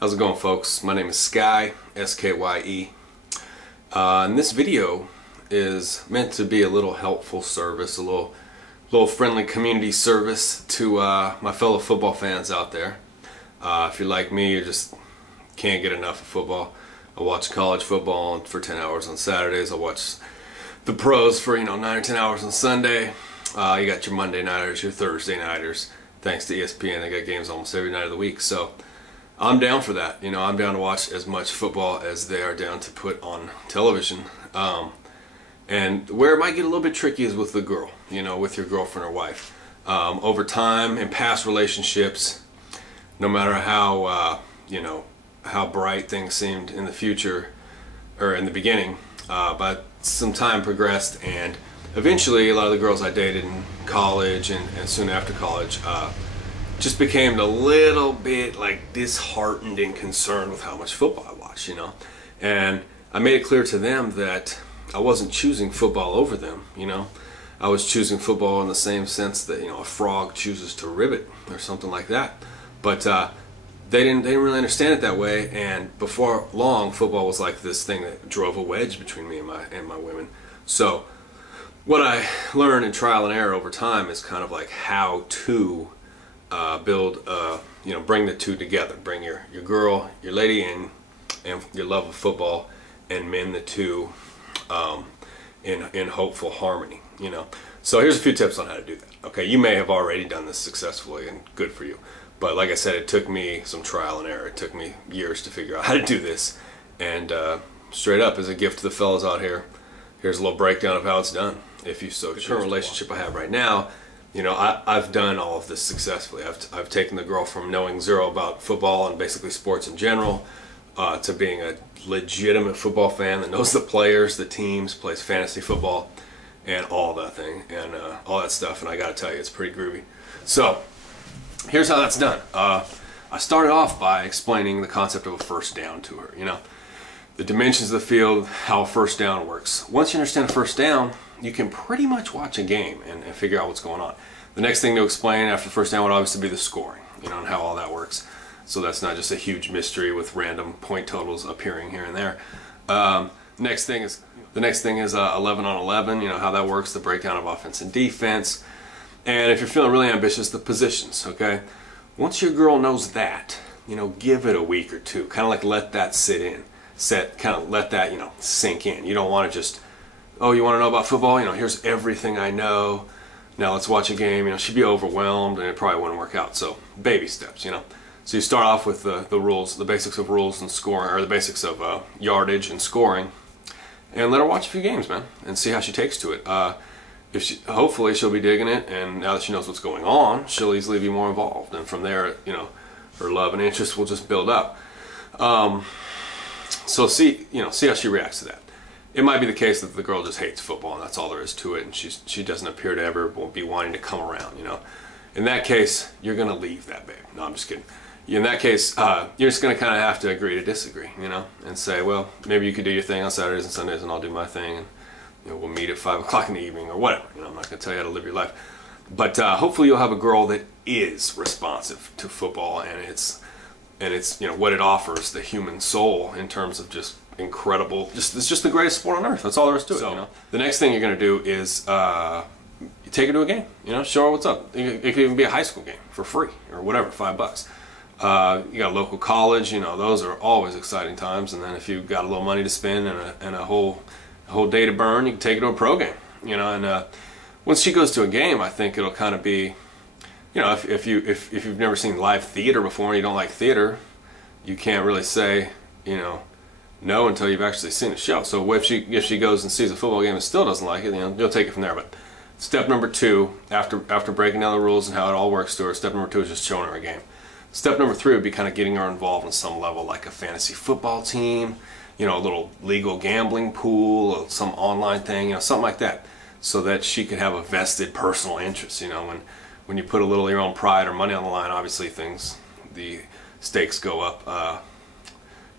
How's it going, folks? My name is Skye, S-K-Y-E. And this video is meant to be a little helpful service, a little friendly community service to my fellow football fans out there. If you're like me, you just can't get enough of football. I watch college football for 10 hours on Saturdays. I watch the pros for 9 or 10 hours on Sunday. You got your Monday nighters, your Thursday nighters. Thanks to ESPN, they got games almost every night of the week. So I'm down for that. I'm down to watch as much football as they are down to put on television. And where it might get a little bit tricky is with the girl, with your girlfriend or wife. Over time, in past relationships, no matter how, how bright things seemed in the future, or in the beginning, but some time progressed, and eventually a lot of the girls I dated in college and soon after college just became a little bit like disheartened and concerned with how much football I watch, and I made it clear to them that I wasn't choosing football over them. I was choosing football in the same sense that a frog chooses to ribbit or something like that, but they didn't really understand it that way. And before long, football was like this thing that drove a wedge between me and my women. So what I learned in trial and error over time is kind of like how to build, bring the two together. Bring your girl, your lady, and your love of football, and mend the two in hopeful harmony. So here's a few tips on how to do that. Okay, you may have already done this successfully, and good for you. But like I said, it took me some trial and error. It took me years to figure out how to do this. And straight up, as a gift to the fellas out here, here's a little breakdown of how it's done. If you so choose. The current relationship I have right now, I've done all of this successfully. I've taken the girl from knowing zero about football and basically sports in general to being a legitimate football fan that knows the players, the teams, plays fantasy football, and all that thing, and all that stuff. And I gotta tell you, it's pretty groovy. So here's how that's done. I started off by explaining the concept of a first down to her. The dimensions of the field, how a first down works. Once you understand a first down, you can pretty much watch a game and figure out what's going on. The next thing to explain after the first down would obviously be the scoring, and how all that works. So that's not just a huge mystery with random point totals appearing here and there. The next thing is 11 on 11. How that works, the breakdown of offense and defense. And if you're feeling really ambitious, the positions. Okay, once your girl knows that, give it a week or two. Kind of like let that sit in, kind of let that sink in. You don't want to just, oh, you want to know about football? Here's everything I know. Now let's watch a game. She'd be overwhelmed, and it probably wouldn't work out. So baby steps. So you start off with the rules, the basics of rules and scoring, or the basics of yardage and scoring, and let her watch a few games, man, and see how she takes to it. Hopefully she'll be digging it, and now that she knows what's going on, she'll easily be more involved, and from there, her love and interest will just build up. So see how she reacts to that. It might be the case that the girl just hates football, and that's all there is to it, and she doesn't appear to ever be wanting to come around. In that case, you're gonna leave that babe. No, I'm just kidding. In that case, you're just gonna kind of have to agree to disagree, and say, well, maybe you could do your thing on Saturdays and Sundays, and I'll do my thing, and we'll meet at 5 o'clock in the evening or whatever. I'm not gonna tell you how to live your life, but hopefully you'll have a girl that is responsive to football, and it's what it offers the human soul in terms of just incredible. It's just the greatest sport on earth. That's all there is to it. So, the next thing you're gonna do is take her to a game. Show her what's up. It could even be a high school game for free or whatever, $5. You got a local college. Those are always exciting times. And then if you've got a little money to spend and a whole day to burn, you can take her to a pro game. And once she goes to a game, I think it'll kind of be, if you've never seen live theater before and you don't like theater, you can't really say no until you've actually seen a show. So if she goes and sees a football game and still doesn't like it, you'll take it from there. But step number 2, after breaking down the rules and how it all works to her, step number 2 is just showing her a game. Step number 3 would be kind of getting her involved on some level, like a fantasy football team, a little legal gambling pool, or some online thing, something like that, so that she could have a vested personal interest. When you put a little of your own pride or money on the line, obviously the stakes go up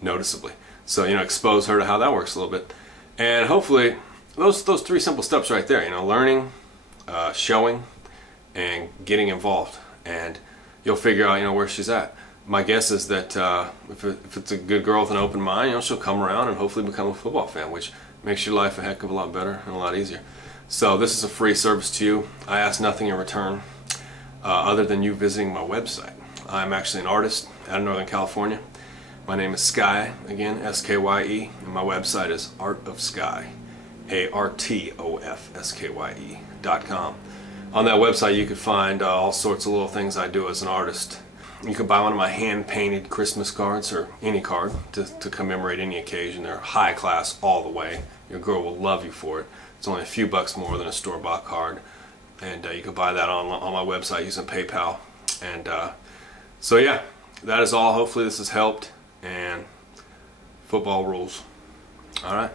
noticeably. So expose her to how that works a little bit, and hopefully those 3 simple steps right there, learning, showing, and getting involved, and you'll figure out where she's at. my guess is that if it's a good girl with an open mind, you know, she'll come around and hopefully become a football fan, which makes your life a heck of a lot better and a lot easier. So this is a free service to you. I ask nothing in return other than you visiting my website. I'm actually an artist out of Northern California. My name is Skye, again, S-K-Y-E, and my website is artofskye, ARTOFSKYE.com. On that website you can find all sorts of little things I do as an artist. You can buy one of my hand-painted Christmas cards, or any card, to commemorate any occasion. They're high class all the way. Your girl will love you for it. It's only a few bucks more than a store-bought card. And you can buy that on my website using PayPal. And so yeah, that is all. Hopefully this has helped. And football rules. All right.